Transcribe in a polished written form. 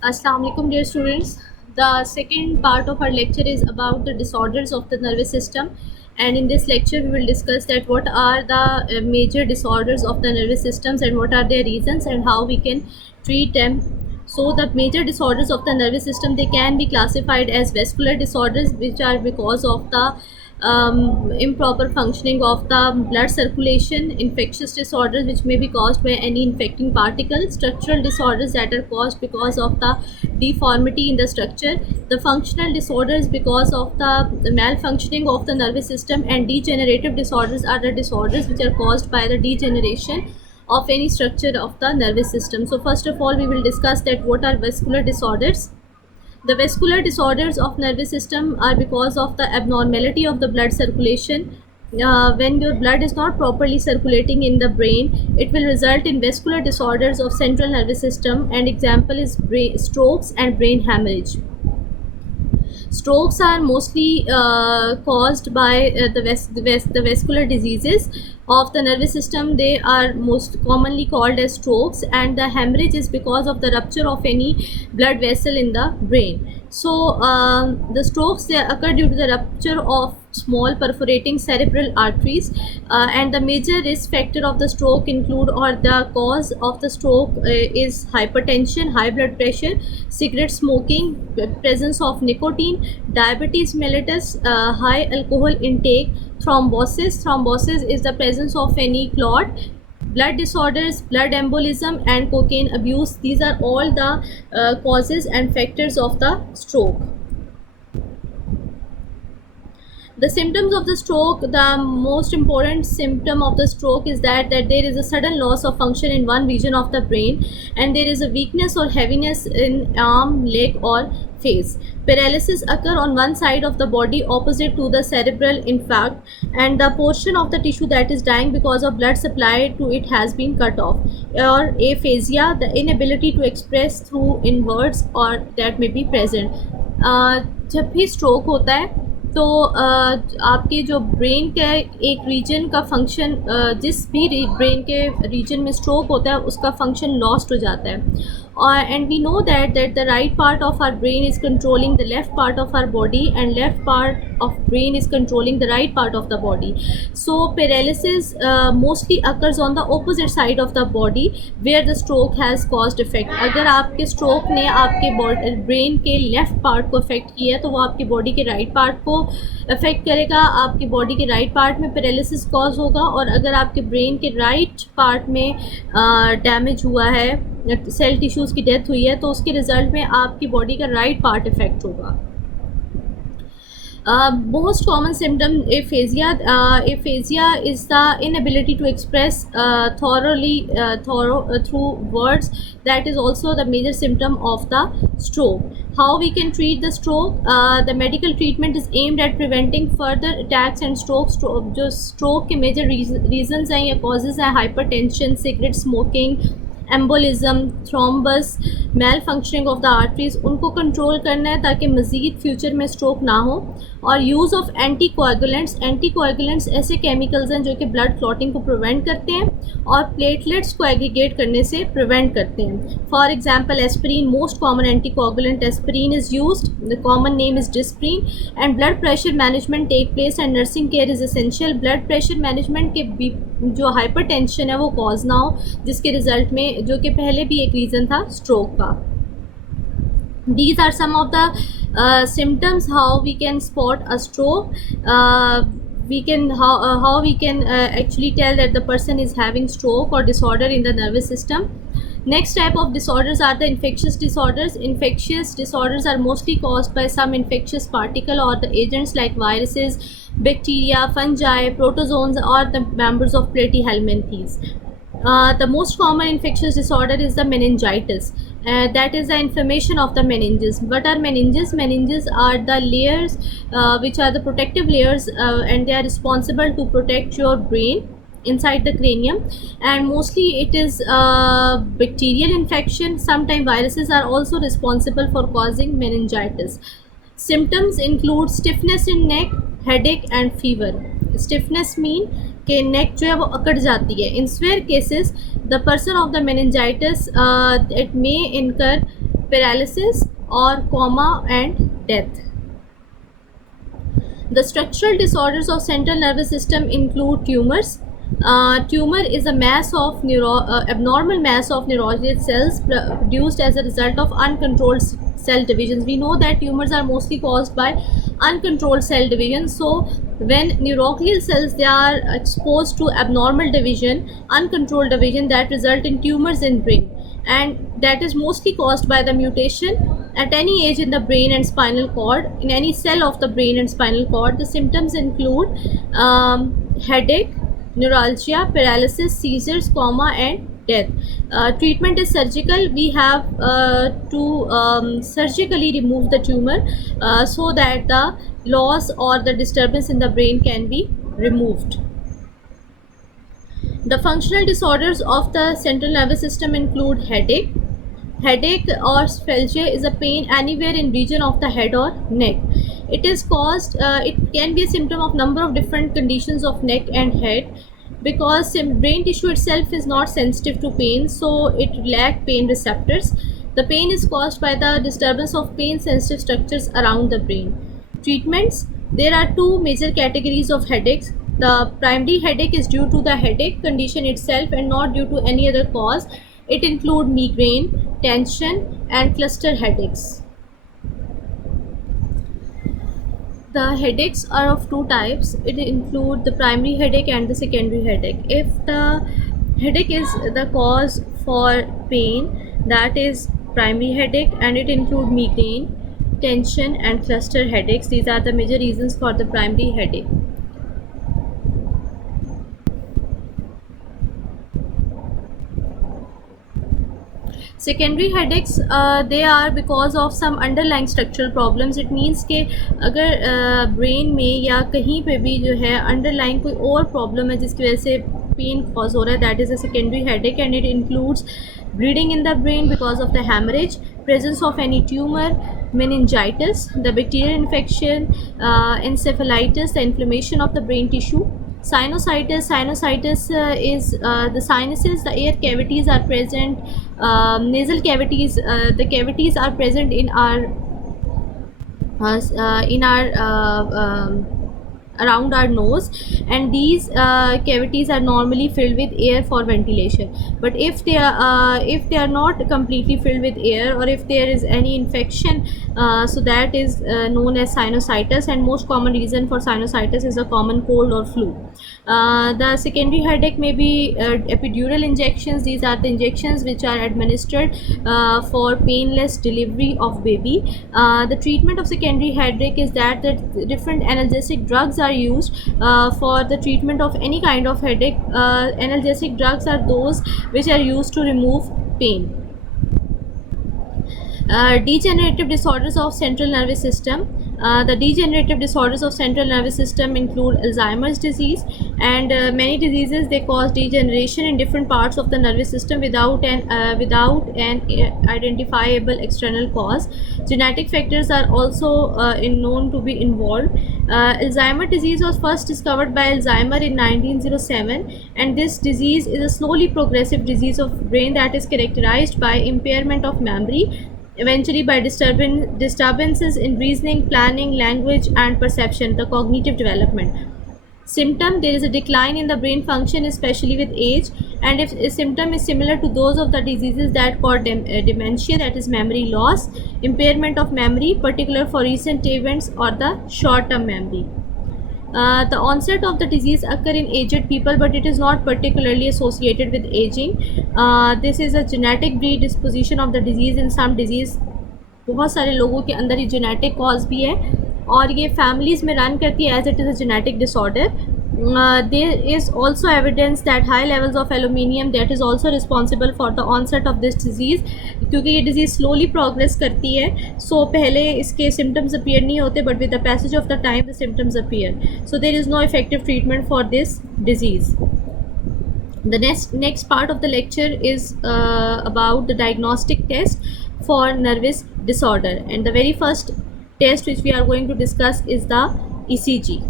Assalamu alaikum, dear students. The second part of our lecture is about the disorders of the nervous system, and in this lecture we will discuss that what are the major disorders of the nervous systems and what are their reasons and how we can treat them. So the major disorders of the nervous system, they can be classified as vascular disorders, which are because of the improper functioning of the blood circulation, infectious disorders which may be caused by any infecting particle, structural disorders that are caused because of the deformity in the structure, the functional disorders because of the malfunctioning of the nervous system, and degenerative disorders are the disorders which are caused by the degeneration of any structure of the nervous system. So first of all we will discuss that what are vascular disorders. The vascular disorders of nervous system are because of the abnormality of the blood circulation. When your blood is not properly circulating in the brain, it will result in vascular disorders of central nervous system, and example is strokes and brain hemorrhage. Strokes are mostly caused by the vascular diseases of the nervous system. They are most commonly called as strokes, and the hemorrhage is because of the rupture of any blood vessel in the brain. So the strokes, they occur due to the rupture of small perforating cerebral arteries, and the major risk factor of the stroke include, or the cause of the stroke is hypertension, high blood pressure, cigarette smoking, presence of nicotine, diabetes mellitus, high alcohol intake, thrombosis is the presence of any clot, blood disorders, blood embolism, and cocaine abuse. These are all the causes and factors of the stroke. The symptoms of the stroke, the most important symptom of the stroke is that there is a sudden loss of function in one region of the brain, and there is a weakness or heaviness in arm, leg, or face. Paralysis occur on one side of the body opposite to the cerebral infarct, and the portion of the tissue that is dying because of blood supply to it has been cut off. Or aphasia, the inability to express through in words, or that may be present. जब भी stroke होता है तो आपके जो brain के एक reason का फंक्शन, जिस भी ब्रेन के रीजन में स्ट्रोक होता है उसका फंक्शन लॉस्ट हो जाता है. And we know that the right part of our brain is controlling the left part of our body, and left part of brain is controlling the right part of the body. So paralysis mostly occurs on the opposite side of the body where the stroke has caused effect. अगर आपके stroke ने आपके brain के left part को affect किया है तो वो आपकी बॉडी के राइट पार्ट को अफेक्ट करेगा, आपकी बॉडी के राइट पार्ट में पैरालिसिस कॉज होगा. और अगर आपके ब्रेन के राइट पार्ट में डैमेज हुआ है, सेल टिश्यूज़ की डेथ हुई है, तो उसके रिजल्ट में आपकी बॉडी का राइट पार्ट इफेक्ट होगा. Most common symptom aphasia. Aphasia is the inability to express through words. That is also the major symptom of the stroke. How we can treat the stroke? The medical treatment is aimed at preventing further attacks and strokes. जो stroke के major reasons हैं या causes हैं hypertension, cigarette smoking, embolism, thrombus, malfunctioning of the arteries, उनको control करना है ताकि मज़ीद फ्यूचर में स्ट्रोक ना हो. और यूज़ ऑफ एंटी कोएगुलेंट्स ऐसे केमिकल्स हैं जो कि ब्लड क्लॉटिंग को प्रिवेंट करते हैं और प्लेटलेट्स को एग्रीगेट करने से प्रिवेंट करते हैं. For example aspirin, most common anticoagulant aspirin is used. The common name is Disprin. And blood pressure management take place and nursing care is essential. Blood pressure management के जो hypertension है वो cause ना हो, जिसके result में, जो कि पहले भी एक रीज़न था स्ट्रोक का. These are some of the symptoms how we can spot a stroke. How we can actually tell that the person is having stroke or disorder in the nervous system. Next type of disorders are the infectious disorders. Infectious disorders are mostly caused by some infectious particle or the agents like viruses, bacteria, fungi, protozoans, or the members of platyhelminthes. The most common infectious disorder is the meningitis. That is the inflammation of the meninges. What are meninges? Meninges are the layers which are the protective layers, and they are responsible to protect your brain inside the cranium, and mostly it is bacterial infection. Sometimes viruses are also responsible for causing meningitis. Symptoms include stiffness in neck, headache, and fever. Stiffness mean कि नेक जो है वो अकड़ जाती है. In severe cases the person of the meningitis it may incur paralysis, or coma and death. The structural disorders of central nervous system include tumors. Tumor is a mass of abnormal mass of neurologic cells produced as a result of uncontrolled cell divisions. We know that tumors are mostly caused by uncontrolled cell division. So when neuroglial cells, they are exposed to abnormal division, uncontrolled division, that result in tumors in brain, and that is mostly caused by the mutation at any age in the brain and spinal cord, in any cell of the brain and spinal cord. The symptoms include headache, neuralgia, paralysis, seizures, coma and death. Treatment is surgical. We have to surgically remove the tumor so that the loss or the disturbance in the brain can be removed. The functional disorders of the central nervous system include headache. Headache or sphialgia is a pain anywhere in region of the head or neck. It is caused, it can be a symptom of number of different conditions of neck and head, because brain tissue itself is not sensitive to pain, so it lacks pain receptors. The pain is caused by the disturbance of pain sensitive structures around the brain. Treatments: there are two major categories of headaches. The primary headache is due to the headache condition itself and not due to any other cause. It includes migraine, tension and cluster headaches. The headaches are of two types. It include the primary headache and the secondary headache. If the headache is the cause for pain, that is primary headache, and it include migraine, tension and cluster headaches. These are the major reasons for the primary headache. Secondary headaches, they are because of some underlying structural problems. It means कि अगर brain में या कहीं पे भी जो है underlying कोई और problem है जिसकी वजह से pain cause हो रहा है, that is a secondary headache, and it includes bleeding in the brain because of the hemorrhage, presence of any tumor, meningitis, the bacterial infection, encephalitis, the inflammation of the brain tissue. Sinusitis is the sinuses, the air cavities are present, nasal cavities, the cavities are present in our around our nose, and these cavities are normally filled with air for ventilation. But if they are not completely filled with air, or if there is any infection, so that is known as sinusitis, and most common reason for sinusitis is a common cold or flu. The secondary headache may be epidural injections. These are the injections which are administered for painless delivery of baby. The treatment of secondary headache is that different analgesic drugs are used for the treatment of any kind of headache. Analgesic drugs are those which are used to remove pain. Degenerative disorders of central nervous system. The degenerative disorders of central nervous system include Alzheimer's disease, and many diseases, they cause degeneration in different parts of the nervous system without an identifiable external cause. Genetic factors are also known to be involved. Alzheimer's disease was first discovered by Alzheimer in 1907, and this disease is a slowly progressive disease of brain that is characterized by impairment of memory, eventually by disturbances in reasoning, planning, language and perception, the cognitive development. Symptom: there is a decline in the brain function, especially with age, and if a symptom is similar to those of the diseases that cause dementia, that is memory loss, impairment of memory, particular for recent events, or the short-term memory. The onset of the disease occur in aged people, but it is not particularly associated with aging. This is a genetic predisposition of the disease. In some disease, बहुत सारे लोगों के अंदर ये genetic cause भी है, और ये families में run करती है as it is a genetic disorder. There is also evidence that high levels of aluminium, that is also responsible for the onset of this disease, क्योंकि ये disease slowly progress करती है. So पहले इसके symptoms appear नहीं होते, but with the passage of the time the symptoms appear. So there is no effective treatment for this disease. The next part of the lecture is about the diagnostic test for nervous disorder, and the very first test which we are going to discuss is the ECG.